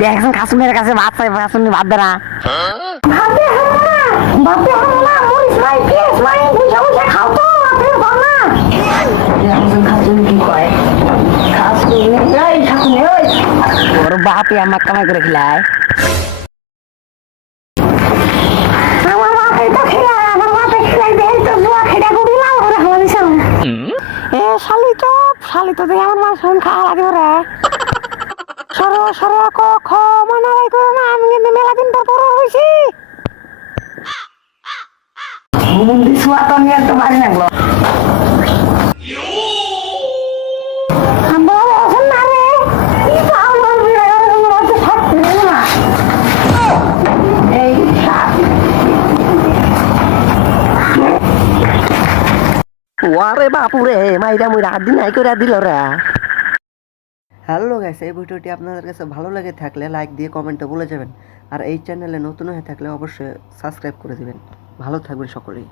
দেখছেন খাসুনের কাছে ভাত চাই, খাসুনি ভাত দেয় না। ভাতে হামো না, ভাতে হামো না, মরিচ নাই, পেঁয়াজ নাই, বুঝা বুঝা খাও তো, ভাতের ভাত না। দেখছেন খাসুনি কি কয়, খাসুনি, এই খাসুনি, ওই ওর বাপে আমার কামাই করে খিলায়। আমার বাপে তো খিলায়, আমার বাপে খিলাই দেয় তো জুয়া খেটা গুড়ি লাল করে খাওয়া দিছে। এ শালি তো দেখে আমার মা শোন খাওয়া লাগে ওরা। সরো সরো ক খ মানারাই করো না, আমি কিন্তু মেলা দিন পর বড় হয়েছি। মুন্দি শুয়া তো আমি একদম ভারী লাগলো। ওরে বাপুরে মাইরা মুইরা হাত দিন নাই করে দিল রে। হ্যালো গাইস, এই ভিডিওটি আপনাদের কাছে ভালো লাগে থাকলে লাইক দিয়ে কমেন্টে বলে যাবেন। আর এই চ্যানেলে নতুন হয়ে থাকলে অবশ্যই সাবস্ক্রাইব করে দিবেন। ভালো থাকবেন সকলেই।